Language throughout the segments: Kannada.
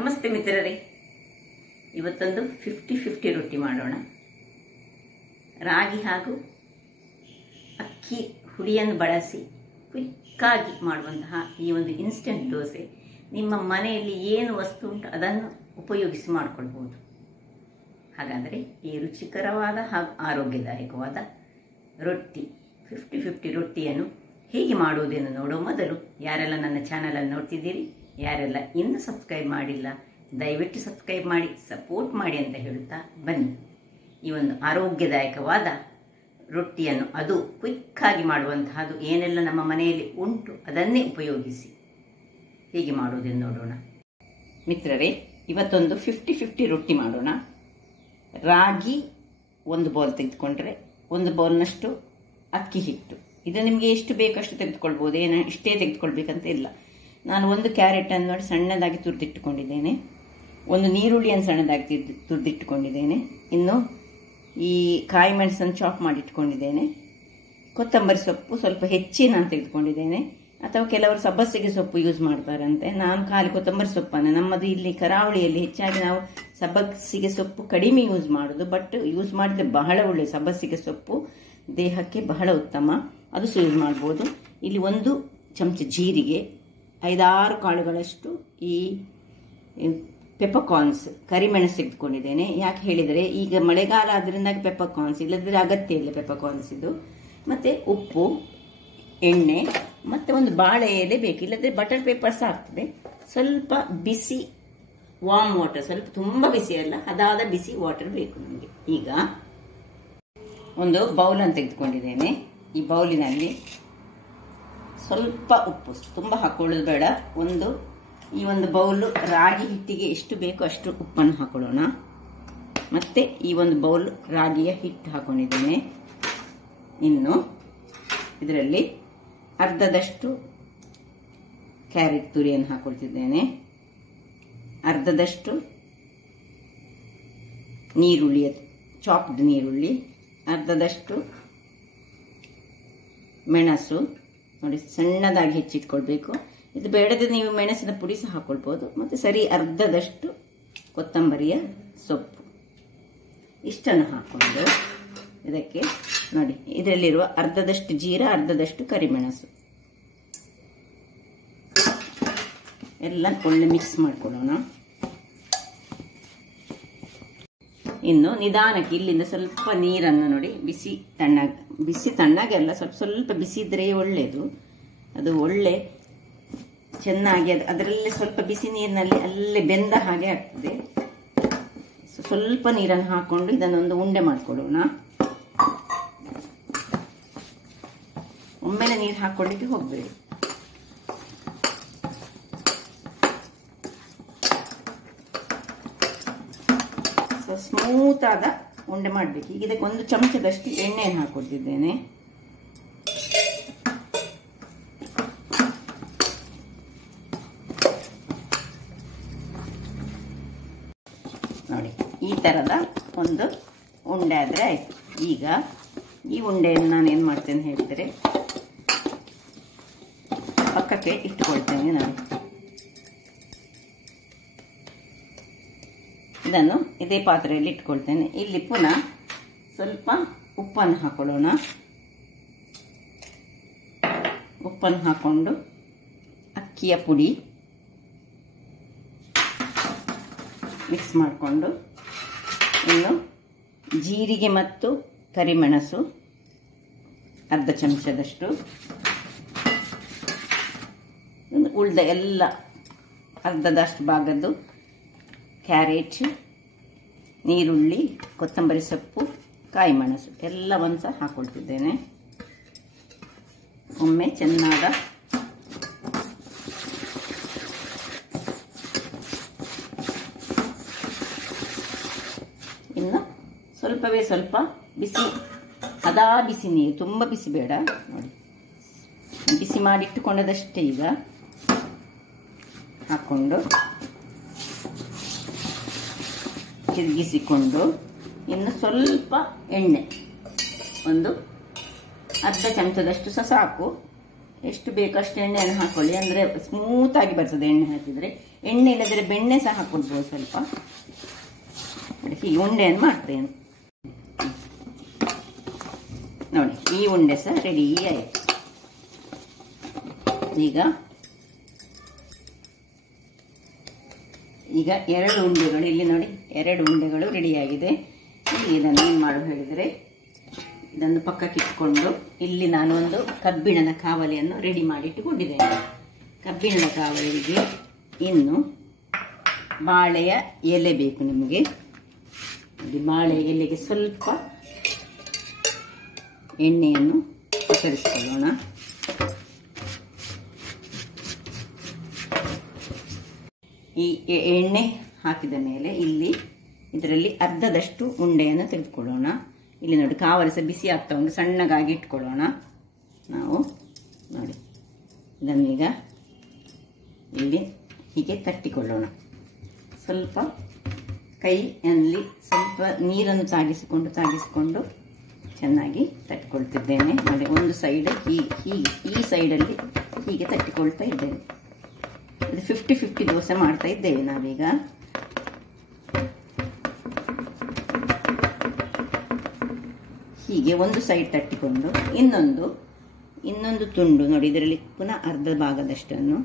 ನಮಸ್ತೆ ಮಿತ್ರರೇ, ಇವತ್ತೊಂದು 50-50 ರೊಟ್ಟಿ ಮಾಡೋಣ. ರಾಗಿ ಹಾಗೂ ಅಕ್ಕಿ ಹುಡಿಯನ್ನು ಬಳಸಿ ಕ್ವಿಕ್ಕಾಗಿ ಮಾಡುವಂತಹ ಈ ಒಂದು ಇನ್ಸ್ಟೆಂಟ್ ದೋಸೆ ನಿಮ್ಮ ಮನೆಯಲ್ಲಿ ಏನು ವಸ್ತು ಉಂಟು ಅದನ್ನು ಉಪಯೋಗಿಸಿ ಮಾಡಿಕೊಳ್ಬೋದು. ಹಾಗಾದರೆ ಈ ರುಚಿಕರವಾದ ಹಾಗೂ ಆರೋಗ್ಯದಾಯಕವಾದ ರೊಟ್ಟಿ 50-50 ರೊಟ್ಟಿಯನ್ನು ಹೇಗೆ ಮಾಡುವುದೆಂದು ನೋಡೋ ಮೊದಲು ಯಾರೆಲ್ಲ ನನ್ನ ಚಾನಲನ್ನು ನೋಡ್ತಿದ್ದೀರಿ, ಯಾರೆಲ್ಲ ಇನ್ನೂ ಸಬ್ಸ್ಕ್ರೈಬ್ ಮಾಡಿಲ್ಲ ದಯವಿಟ್ಟು ಸಬ್ಸ್ಕ್ರೈಬ್ ಮಾಡಿ ಸಪೋರ್ಟ್ ಮಾಡಿ ಅಂತ ಹೇಳುತ್ತಾ ಬನ್ನಿ. ಈ ಒಂದು ಆರೋಗ್ಯದಾಯಕವಾದ ರೊಟ್ಟಿಯನ್ನು ಅದು ಕ್ವಿಕ್ಕಾಗಿ ಮಾಡುವಂತಹದ್ದು ಏನೆಲ್ಲ ನಮ್ಮ ಮನೆಯಲ್ಲಿ ಉಂಟು ಅದನ್ನೇ ಉಪಯೋಗಿಸಿ ಹೇಗೆ ಮಾಡುವುದೆಂದು ನೋಡೋಣ. ಮಿತ್ರರೇ, ಇವತ್ತೊಂದು 50-50 ರೊಟ್ಟಿ ಮಾಡೋಣ. ರಾಗಿ ಒಂದು ಬೌಲ್ ತೆಗೆದುಕೊಂಡ್ರೆ ಒಂದು ಬೌಲ್ನಷ್ಟು ಅಕ್ಕಿ ಹಿಟ್ಟು. ಇದು ನಿಮಗೆ ಎಷ್ಟು ಬೇಕಷ್ಟು ತೆಗೆದುಕೊಳ್ಬೋದು, ಏನು ಇಷ್ಟೇ ತೆಗೆದುಕೊಳ್ಬೇಕಂತ ಇಲ್ಲ. ನಾನು ಒಂದು ಕ್ಯಾರೆಟನ್ನು ನೋಡಿ ಸಣ್ಣದಾಗಿ ತುರಿದಿಟ್ಟುಕೊಂಡಿದ್ದೇನೆ, ಒಂದು ನೀರುಳ್ಳಿಯನ್ನು ಸಣ್ಣದಾಗಿ ತುರಿದಿಟ್ಟುಕೊಂಡಿದ್ದೇನೆ, ಇನ್ನು ಈ ಕಾಯಿ ಮೆಣಸನ್ನು ಚಾಪ್ ಮಾಡಿಟ್ಕೊಂಡಿದ್ದೇನೆ, ಕೊತ್ತಂಬರಿ ಸೊಪ್ಪು ಸ್ವಲ್ಪ ಹೆಚ್ಚಿ ನಾನು ತೆಗೆದುಕೊಂಡಿದ್ದೇನೆ. ಅಥವಾ ಕೆಲವರು ಸಬ್ಬಸಿಗೆ ಸೊಪ್ಪು ಯೂಸ್ ಮಾಡ್ತಾರಂತೆ, ನಾನು ಖಾಲಿ ಕೊತ್ತಂಬರಿ ಸೊಪ್ಪನ್ನು, ನಮ್ಮದು ಇಲ್ಲಿ ಕರಾವಳಿಯಲ್ಲಿ ಹೆಚ್ಚಾಗಿ ನಾವು ಸಬ್ಬಸಿಗೆ ಸೊಪ್ಪು ಕಡಿಮೆ ಯೂಸ್ ಮಾಡೋದು, ಬಟ್ ಯೂಸ್ ಮಾಡಿದ್ರೆ ಬಹಳ ಒಳ್ಳೆ. ಸಬ್ಬಸಿಗೆ ಸೊಪ್ಪು ದೇಹಕ್ಕೆ ಬಹಳ ಉತ್ತಮ, ಅದು ಯೂಸ್ ಮಾಡ್ಬೋದು. ಇಲ್ಲಿ ಒಂದು ಚಮಚ ಜೀರಿಗೆ, 5-6 ಕಾಳುಗಳಷ್ಟು ಈ ಪೆಪ್ಪರ್ಕಾರ್ನ್ಸ್ ಕರಿಮೆಣಸು ತೆಗೆದುಕೊಂಡಿದ್ದೇನೆ. ಯಾಕೆ ಹೇಳಿದರೆ ಈಗ ಮಳೆಗಾಲ ಅದರಿಂದಾಗಿ ಪೆಪ್ಪರ್ಕಾರ್ನ್ಸ್, ಇಲ್ಲದ್ರೆ ಅಗತ್ಯ ಇಲ್ಲ ಪೆಪ್ಪರ್ಕಾರ್ನ್ಸ್ ಇದು. ಮತ್ತು ಉಪ್ಪು, ಎಣ್ಣೆ, ಮತ್ತು ಒಂದು ಬಾಳೆ ಎಲೆ ಬೇಕು, ಇಲ್ಲದ್ರೆ ಬಟರ್ ಪೇಪರ್ ಆಗ್ತದೆ. ಸ್ವಲ್ಪ ಬಿಸಿ ವಾರ್ಮ್ ವಾಟರ್, ಸ್ವಲ್ಪ ತುಂಬ ಬಿಸಿ ಅಲ್ಲ, ಅದಾದ ಬಿಸಿ ವಾಟರ್ ಬೇಕು ನಮಗೆ. ಈಗ ಒಂದು ಬೌಲನ್ನು ತೆಗೆದುಕೊಂಡಿದ್ದೇನೆ. ಈ ಬೌಲಿನಲ್ಲಿ ಸ್ವಲ್ಪ ಉಪ್ಪು, ತುಂಬ ಹಾಕೊಳ್ಳೋದು ಬೇಡ. ಈ ಒಂದು ಬೌಲು ರಾಗಿ ಹಿಟ್ಟಿಗೆ ಎಷ್ಟು ಬೇಕೋ ಅಷ್ಟು ಉಪ್ಪನ್ನು ಹಾಕೊಳ್ಳೋಣ. ಮತ್ತೆ ಈ ಒಂದು ಬೌಲ್ ರಾಗಿಯ ಹಿಟ್ಟು ಹಾಕೊಂಡಿದ್ದೇನೆ. ಇನ್ನು ಇದರಲ್ಲಿ ಅರ್ಧದಷ್ಟು ಕ್ಯಾರೆಟ್ ತುರಿಯನ್ನು ಹಾಕೊಳ್ತಿದ್ದೇನೆ, ಅರ್ಧದಷ್ಟು ನೀರುಳ್ಳಿ, ಚಾಪ್ಡ್ ನೀರುಳ್ಳಿ, ಅರ್ಧದಷ್ಟು ಮೆಣಸು ನೋಡಿ ಸಣ್ಣದಾಗಿ ಹೆಚ್ಚಿಟ್ಕೊಳ್ಬೇಕು. ಇದು ಬೇಡದೆ ನೀವು ಮೆಣಸಿನ ಪುಡಿ ಸಹ ಹಾಕೊಳ್ಬೋದು. ಮತ್ತು ಸರಿ ಅರ್ಧದಷ್ಟು ಕೊತ್ತಂಬರಿಯ ಸೊಪ್ಪು, ಇಷ್ಟನ್ನು ಹಾಕೊಂಡು ಇದಕ್ಕೆ ನೋಡಿ ಇದರಲ್ಲಿರುವ ಅರ್ಧದಷ್ಟು ಜೀರ, ಅರ್ಧದಷ್ಟು ಕರಿಮೆಣಸು ಎಲ್ಲ ಒಳ್ಳೆ ಮಿಕ್ಸ್ ಮಾಡ್ಕೊಳ್ಳೋಣ. ಇನ್ನು ನಿಧಾನಕ್ಕೆ ಇಲ್ಲಿಂದ ಸ್ವಲ್ಪ ನೀರನ್ನು ನೋಡಿ ಬಿಸಿ ತಣ್ಣಗೆ ಅಲ್ಲ, ಸ್ವಲ್ಪ ಬಿಸಿ ಇದ್ರೆ ಒಳ್ಳೆಯದು. ಅದು ಒಳ್ಳೆ ಚೆನ್ನಾಗಿ ಅದರಲ್ಲೇ ಸ್ವಲ್ಪ ಬಿಸಿ ನೀರಿನಲ್ಲಿ ಅಲ್ಲೇ ಬೆಂದ ಹಾಗೆ ಆಗ್ತದೆ. ಸ್ವಲ್ಪ ನೀರನ್ನು ಹಾಕೊಂಡು ಇದನ್ನೊಂದು ಉಂಡೆ ಮಾಡಿಕೊಳ್ಳೋಣ. ಒಮ್ಮೆಲೆ ನೀರು ಹಾಕೊಳ್ಳಿಕ್ಕೆ ಹೋಗಬೇಡಿ. ಸ್ಮೂತ್ ಆದ ಉಂಡೆ ಮಾಡಬೇಕು. ಈಗ ಇದಕ್ಕೆ ಒಂದು ಚಮಚದಷ್ಟು ಎಣ್ಣೆಯನ್ನು ಹಾಕೊಳ್ತಿದ್ದೇನೆ. ನೋಡಿ ಈ ತರದ ಒಂದು ಉಂಡೆ ಆದರೆ ಆಯ್ತು. ಈಗ ಈ ಉಂಡೆಯನ್ನು ನಾನು ಏನು ಮಾಡ್ತೇನೆ ಹೇಳಿದರೆ ಪಕ್ಕಕ್ಕೆ ಇಟ್ಟುಕೊಳ್ತೇನೆ. ನಾನು ಇದನ್ನು ಇದೇ ಪಾತ್ರೆಯಲ್ಲಿ ಇಟ್ಕೊಳ್ತೇನೆ. ಇಲ್ಲಿ ಪುನಃ ಸ್ವಲ್ಪ ಉಪ್ಪನ್ನು ಹಾಕೊಳ್ಳೋಣ. ಉಪ್ಪನ್ನು ಹಾಕೊಂಡು ಅಕ್ಕಿಯ ಪುಡಿ ಮಿಕ್ಸ್ ಮಾಡಿಕೊಂಡು, ಇನ್ನು ಜೀರಿಗೆ ಮತ್ತು ಕರಿಮೆಣಸು ಅರ್ಧ ಚಮಚದಷ್ಟು, ಉಳಿದ ಎಲ್ಲ ಅರ್ಧದಷ್ಟು ಭಾಗದ್ದು ಕ್ಯಾರೆಟ್, ನೀರುಳ್ಳಿ, ಕೊತ್ತಂಬರಿ ಸೊಪ್ಪು, ಕಾಯಿ ಮೆಣಸು ಎಲ್ಲವನ್ನು ಸಹ ಹಾಕೊಳ್ತಿದ್ದೇನೆ. ಒಮ್ಮೆ ಚೆನ್ನಾದ ಇನ್ನು ಸ್ವಲ್ಪವೇ ಸ್ವಲ್ಪ ಬಿಸಿ, ಅದಾ ಬಿಸಿ ನೀರು, ತುಂಬ ಬಿಸಿ ಬೇಡ. ನೋಡಿ ಬಿಸಿ ಮಾಡಿಟ್ಟುಕೊಂಡದಷ್ಟೇ ಈಗ ಹಾಕ್ಕೊಂಡು ತಿರುಗಿಸಿಕೊಂಡು, ಇನ್ನು ಸ್ವಲ್ಪ ಎಣ್ಣೆ, ಒಂದು ಅರ್ಧ ಚಮಚದಷ್ಟು ಸಹ ಸಾಕು. ಎಷ್ಟು ಬೇಕಷ್ಟು ಎಣ್ಣೆಯನ್ನು ಹಾಕೊಳ್ಳಿ, ಅಂದರೆ ಸ್ಮೂತಾಗಿ ಬರ್ತದೆ ಎಣ್ಣೆ ಹಾಕಿದರೆ. ಎಣ್ಣೆ ಇಲ್ಲದ್ರೆ ಬೆಣ್ಣೆ ಸಹ ಹಾಕೊಳ್ಬೋದು ಸ್ವಲ್ಪ. ಹೀಗೆ ಉಂಡೆಯನ್ನು ಮಾಡ್ತೇನೆ ನೋಡಿ. ಈ ಉಂಡೆ ಸಹ ರೆಡಿ ಆಯಿತು. ಈಗ 2 ಉಂಡೆಗಳು ಇಲ್ಲಿ ನೋಡಿ, 2 ಉಂಡೆಗಳು ರೆಡಿಯಾಗಿದೆ. ಇದನ್ನು ಏನು ಮಾಡೋದು ಹೇಳಿದರೆ, ಇದನ್ನು ಪಕ್ಕಕ್ಕೆ ಇಟ್ಕೊಂಡು ಇಲ್ಲಿ ನಾನು ಒಂದು ಕಬ್ಬಿಣದ ಕಾವಲಿಯನ್ನು ರೆಡಿ ಮಾಡಿ ಇಟ್ಟುಕೊಂಡಿದ್ದೇನೆ. ಕಬ್ಬಿಣದ ಕಾವಲಿಗೆ ಇನ್ನು ಬಾಳೆಯ ಎಲೆ ಬೇಕು ನಿಮಗೆ. ಬಾಳೆ ಎಲೆಗೆ ಸ್ವಲ್ಪ ಎಣ್ಣೆಯನ್ನು ಪಸರಿಸಿಕೊಳ್ಳೋಣ. ಈ ಎಣ್ಣೆ ಹಾಕಿದ ಮೇಲೆ ಇಲ್ಲಿ ಇದರಲ್ಲಿ ಅರ್ಧದಷ್ಟು ಉಂಡೆಯನ್ನು ತೆಗೆದುಕೊಳ್ಳೋಣ. ಇಲ್ಲಿ ನೋಡಿ ಕಾವಲಿ ಸಹ ಬಿಸಿ ಆಗ್ತಾ ಉಂಟು, ಸಣ್ಣಗಾಗಿ ಇಟ್ಕೊಳ್ಳೋಣ ನಾವು. ನೋಡಿ ಇದನ್ನೀಗ ಇಲ್ಲಿ ಹೀಗೆ ತಟ್ಟಿಕೊಳ್ಳೋಣ. ಸ್ವಲ್ಪ ಕೈಯಲ್ಲಿ ಸ್ವಲ್ಪ ನೀರನ್ನು ತಾಗಿಸಿಕೊಂಡು ಚೆನ್ನಾಗಿ ತಟ್ಟಿಕೊಳ್ತಿದ್ದೇನೆ ನೋಡಿ. ಒಂದು ಸೈಡ್ ಈ ಸೈಡಲ್ಲಿ ಹೀಗೆ ತಟ್ಟಿಕೊಳ್ತಾ ಇದ್ದೇನೆ. ಇದು 50-50 ದೋಸೆ ಮಾಡ್ತಾ ಇದ್ದೇವೆ ನಾವೀಗ. ಹೀಗೆ ಒಂದು ಸೈಡ್ ತಟ್ಟಿಕೊಂಡು ಇನ್ನೊಂದು ತುಂಡು ನೋಡಿ, ಇದರಲ್ಲಿ ಪುನಃ ಅರ್ಧ ಭಾಗದಷ್ಟನ್ನು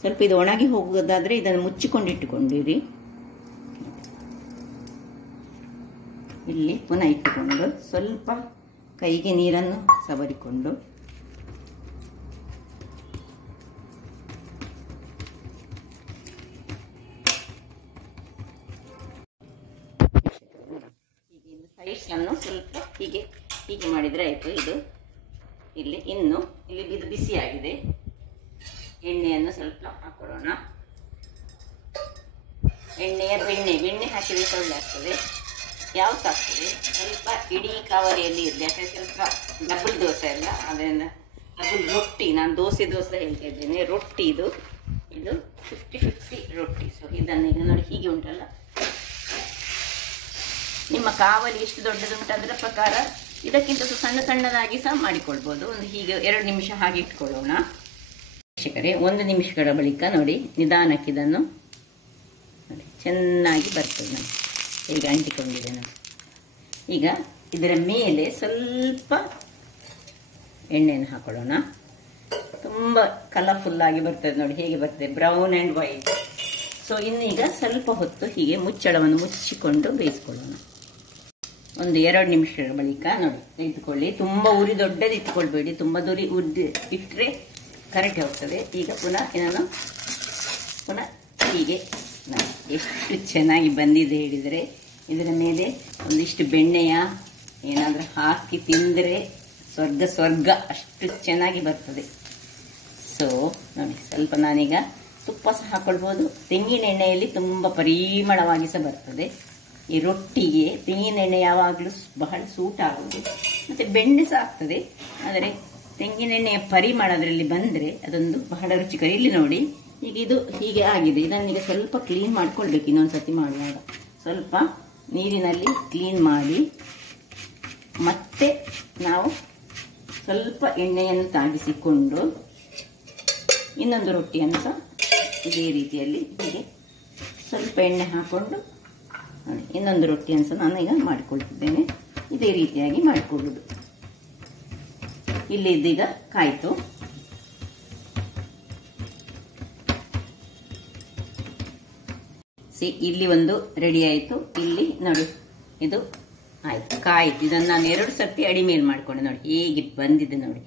ಸ್ವಲ್ಪ ಇದು ಒಣಗಿ ಹೋಗೋದಾದ್ರೆ ಇದನ್ನು ಮುಚ್ಚಿಕೊಂಡಿಟ್ಟುಕೊಂಡಿರಿ. ಇಲ್ಲಿ ಪುನಃ ಇಟ್ಟುಕೊಂಡು ಸ್ವಲ್ಪ ಕೈಗೆ ನೀರನ್ನು ಸವರಿಕೊಂಡು ಸೈಡ್ಸ್ ಅನ್ನು ಸ್ವಲ್ಪ ಹೀಗೆ ಮಾಡಿದ್ರೆ ಆಯ್ತು. ಇದು ಇಲ್ಲಿ ಇದು ಬಿಸಿಯಾಗಿದೆ. ಎಣ್ಣೆಯನ್ನು ಸ್ವಲ್ಪ ಹಾಕೊಳ್ಳೋಣ. ಬೆಣ್ಣೆ ಹಾಕಿದ್ರೆ ಒಳ್ಳೆ ಆಗ್ತದೆ. ಯಾವ್ದು ಆಗ್ತದೆ ಸ್ವಲ್ಪ ಇಡೀ ಕಾವಲಿಯಲ್ಲಿ ಇರಲಿ. ಯಾಕಂದ್ರೆ ಸ್ವಲ್ಪ ಡಬಲ್ ದೋಸೆ ಅಲ್ಲ, ಅದರಿಂದ ಡಬಲ್ ರೊಟ್ಟಿ. ನಾನು ದೋಸೆ ಹೇಳ್ತಾ ಇದ್ದೇನೆ. ರೊಟ್ಟಿ ಇದು 50-50 ರೊಟ್ಟಿ. ಸೊ ಇದನ್ನೀಗ ನೋಡಿ ಹೀಗೆ ಉಂಟಲ್ಲ, ನಿಮ್ಮ ಕಾವಲಿ ಎಷ್ಟು ದೊಡ್ಡದುಂಟು ಅದರ ಪ್ರಕಾರ ಇದಕ್ಕಿಂತ ಸಣ್ಣದಾಗಿ ಸಹ ಮಾಡಿಕೊಳ್ಬೋದು. ಒಂದು ಹೀಗೆ 2 ನಿಮಿಷ ಹಾಗೆ ಇಟ್ಕೊಳ್ಳೋಣ. ವೀಕ್ಷಕರೇ, 1 ನಿಮಿಷಗಳ ಬಳಿಕ ನೋಡಿ ನಿಧಾನಕ್ಕೆ ಇದನ್ನು ನೋಡಿ ಚೆನ್ನಾಗಿ ಬರ್ತದೆ. ನೋಡಿ ಹೇಗೆ ಅಂಟಿಕೊಂಡಿದೆ ನೋಡಿ. ಈಗ ಇದರ ಮೇಲೆ ಸ್ವಲ್ಪ ಎಣ್ಣೆಯನ್ನು ಹಾಕೊಳ್ಳೋಣ. ತುಂಬ ಕಲರ್ಫುಲ್ ಆಗಿ ಬರ್ತದೆ ನೋಡಿ, ಹೇಗೆ ಬರ್ತದೆ, ಬ್ರೌನ್ ಆ್ಯಂಡ್ ವೈಟ್. ಸೊ ಇನ್ನೀಗ ಸ್ವಲ್ಪ ಹೊತ್ತು ಹೀಗೆ ಮುಚ್ಚಳವನ್ನು ಮುಚ್ಚಿಕೊಂಡು ಬೇಯಿಸ್ಕೊಳ್ಳೋಣ. ಒಂದು 2 ನಿಮಿಷಗಳ ಬಳಿಕ ನೋಡಿ ತೆಗೆದುಕೊಳ್ಳಿ. ತುಂಬ ಉರಿ ದೊಡ್ಡದು ಇಟ್ಕೊಳ್ಬೇಡಿ, ತುಂಬ ಉರಿ ಇಟ್ಟರೆ ಕರೆಕ್ಟ್ ಹೋಗ್ತದೆ. ಈಗ ಇದನ್ನು ಪುನಃ ಹೀಗೆ ಎಷ್ಟು ಚೆನ್ನಾಗಿ ಬಂದಿದೆ ಹೇಳಿದರೆ, ಇದರ ಮೇಲೆ ಒಂದಿಷ್ಟು ಬೆಣ್ಣೆಯ ಏನಾದರೂ ಹಾಕಿ ತಿಂದರೆ ಸ್ವರ್ಗ ಅಷ್ಟು ಚೆನ್ನಾಗಿ ಬರ್ತದೆ. ಸೊ ನೋಡಿ ಸ್ವಲ್ಪ ನಾನೀಗ ತುಪ್ಪ ಸಹ ಹಾಕೊಳ್ಬೋದು. ತೆಂಗಿನ ಎಣ್ಣೆಯಲ್ಲಿ ತುಂಬ ಪರಿಮಳವಾಗಿ ಸಹ ಬರ್ತದೆ. ಈ ರೊಟ್ಟಿಗೆ ತೆಂಗಿನ ಎಣ್ಣೆ ಯಾವಾಗಲೂ ಬಹಳ ಸೂಟ್ ಆಗೋದು, ಮತ್ತು ಬೆಣ್ಣೆ ಸಹ ಆಗ್ತದೆ. ಆದರೆ ತೆಂಗಿನ ಎಣ್ಣೆಯ ಪರಿಮಳ ಅದರಲ್ಲಿ ಬಂದರೆ ಅದೊಂದು ಬಹಳ ರುಚಿಕರ. ಇಲ್ಲಿ ನೋಡಿ ಈಗ ಇದು ಹೀಗೆ ಆಗಿದೆ. ಇದನ್ನೀಗ ಸ್ವಲ್ಪ ಕ್ಲೀನ್ ಮಾಡ್ಕೊಳ್ಬೇಕು. ಇನ್ನೊಂದು ಸತಿ ಮಾಡುವಾಗ ಸ್ವಲ್ಪ ನೀರಿನಲ್ಲಿ ಕ್ಲೀನ್ ಮಾಡಿ ಮತ್ತೆ ನಾವು ಸ್ವಲ್ಪ ಎಣ್ಣೆಯನ್ನು ತಾಗಿಸಿಕೊಂಡು ಇನ್ನೊಂದು ರೊಟ್ಟಿಯನ್ನು ಸಹ ಇದೇ ರೀತಿಯಲ್ಲಿ ಹೀಗೆ ಸ್ವಲ್ಪ ಎಣ್ಣೆ ಹಾಕ್ಕೊಂಡು ಇನ್ನೊಂದು ರೊಟ್ಟಿಯನ್ನು ಸಹ ನಾನೀಗ ಮಾಡಿಕೊಳ್ತಿದ್ದೇನೆ. ಇದೇ ರೀತಿಯಾಗಿ ಮಾಡಿಕೊಳ್ಳುವುದು. ಇಲ್ಲಿ ಇದೀಗ ಕಾಯ್ತು. ಇಲ್ಲಿ ಒಂದು ರೆಡಿ ಆಯಿತು. ಇಲ್ಲಿ ನೋಡಿ ಇದು ಆಯ್ತು, ಕಾಯ್ತು. ಇದನ್ನು ನಾನು 2 ಸರ್ತಿ ಅಡಿ ಮೇಲೆ ಮಾಡ್ಕೊಂಡೆ. ನೋಡಿ ಹೇಗೆ ಬಂದಿದೆ ನೋಡಿ.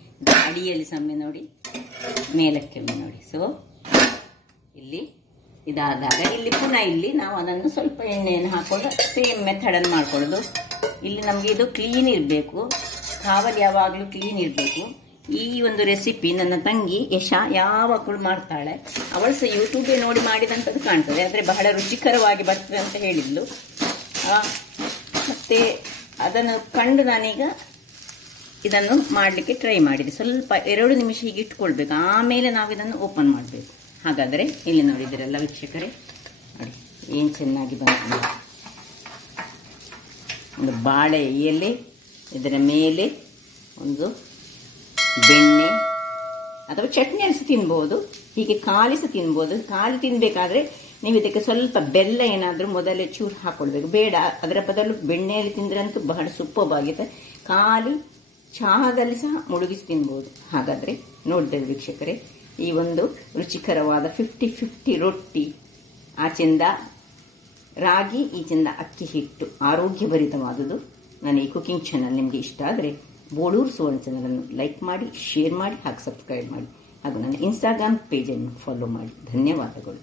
ಅಡಿಯಲ್ಲಿ ಸೊಮ್ಮೆ ನೋಡಿ, ಮೇಲಕ್ಕೆ ನೋಡಿ. ಸೊ ಇಲ್ಲಿ ಇದಾದಾಗ ಇಲ್ಲಿ ಪುನಃ ಇಲ್ಲಿ ನಾವು ಅದನ್ನು ಸ್ವಲ್ಪ ಎಣ್ಣೆಯನ್ನು ಹಾಕೊಂಡು ಸೇಮ್ ಮೆಥಡನ್ನು ಮಾಡ್ಕೊಳ್ಳೋದು. ಇಲ್ಲಿ ನಮಗೆ ಇದು ಕ್ಲೀನ್ ಇರಬೇಕು, ಕಾವಲಿ ಯಾವಾಗಲೂ ಕ್ಲೀನ್ ಇರಬೇಕು. ಈ ಒಂದು ರೆಸಿಪಿ ನನ್ನ ತಂಗಿ ಯಶಾ ಯಾವಾಗಲೂ ಮಾಡ್ತಾಳೆ. ಅವಳು ಸಹ ಯೂಟ್ಯೂಬೇ ನೋಡಿ ಮಾಡಿದಂಥದ್ದು ಕಾಣ್ತದೆ, ಆದರೆ ಬಹಳ ರುಚಿಕರವಾಗಿ ಬರ್ತದೆ ಅಂತ ಹೇಳಿದ್ಲು. ಮತ್ತೆ ಅದನ್ನು ಕಂಡು ನಾನೀಗ ಇದನ್ನು ಮಾಡಲಿಕ್ಕೆ ಟ್ರೈ ಮಾಡಿದೆ. ಸ್ವಲ್ಪ 2 ನಿಮಿಷ ಹೀಗೆ ಇಟ್ಕೊಳ್ಬೇಕು, ಆಮೇಲೆ ನಾವು ಇದನ್ನು ಓಪನ್ ಮಾಡಬೇಕು. ಹಾಗಾದರೆ ಇಲ್ಲಿ ನೋಡಿದಿರಲ್ಲ ವೀಕ್ಷಕರೇ, ನೋಡಿ ಏನು ಚೆನ್ನಾಗಿ ಬಂದಿದೆ. ಒಂದು ಬಾಳೆ ಎಲೆ, ಇದರ ಮೇಲೆ ಒಂದು ಬೆಣ್ಣೆ ಅಥವಾ ಚಟ್ನಿ ಸಹ ತಿನ್ಬೋದು, ಹೀಗೆ ಖಾಲಿ ಸಹ ತಿನ್ಬೋದು. ಖಾಲಿ ತಿನ್ನಬೇಕಾದ್ರೆ ನೀವು ಇದಕ್ಕೆ ಸ್ವಲ್ಪ ಬೆಲ್ಲ ಏನಾದರೂ ಮೊದಲೇ ಚೂರು ಹಾಕೊಳ್ಬೇಕು. ಬೇಡ, ಅದರ ಬದಲು ಬೆಣ್ಣೆಯಲ್ಲಿ ತಿಂದ್ರಂತೂ ಬಹಳ ಸೂಪರ್ಬಾಗಿದೆ. ಖಾಲಿ ಚಹಾದಲ್ಲಿ ಸಹ ಮುಳುಗಿಸಿ ತಿನ್ಬೋದು. ಹಾಗಾದರೆ ನೋಡಿದ್ದೇವೆ ವೀಕ್ಷಕರೇ, ಈ ಒಂದು ರುಚಿಕರವಾದ 50-50 ರೊಟ್ಟಿ, ಆಚೆಂದ ರಾಗಿ, ಈಚೆಂದ ಅಕ್ಕಿ ಹಿಟ್ಟು, ಆರೋಗ್ಯಭರಿತವಾದುದು. ನನ್ನ ಈ ಕುಕಿಂಗ್ ಚಾನಲ್ ನಿಮಗೆ ಇಷ್ಟ ಆದರೆ ಬೋಳೂರು ಸುವರ್ಣ ಚಾನಲನ್ನು ಲೈಕ್ ಮಾಡಿ, ಶೇರ್ ಮಾಡಿ, ಹಾಗೂ ಸಬ್ಸ್ಕ್ರೈಬ್ ಮಾಡಿ, ಹಾಗೂ ನನ್ನ ಇನ್ಸ್ಟಾಗ್ರಾಮ್ ಪೇಜನ್ನು ಫಾಲೋ ಮಾಡಿ. ಧನ್ಯವಾದಗಳು.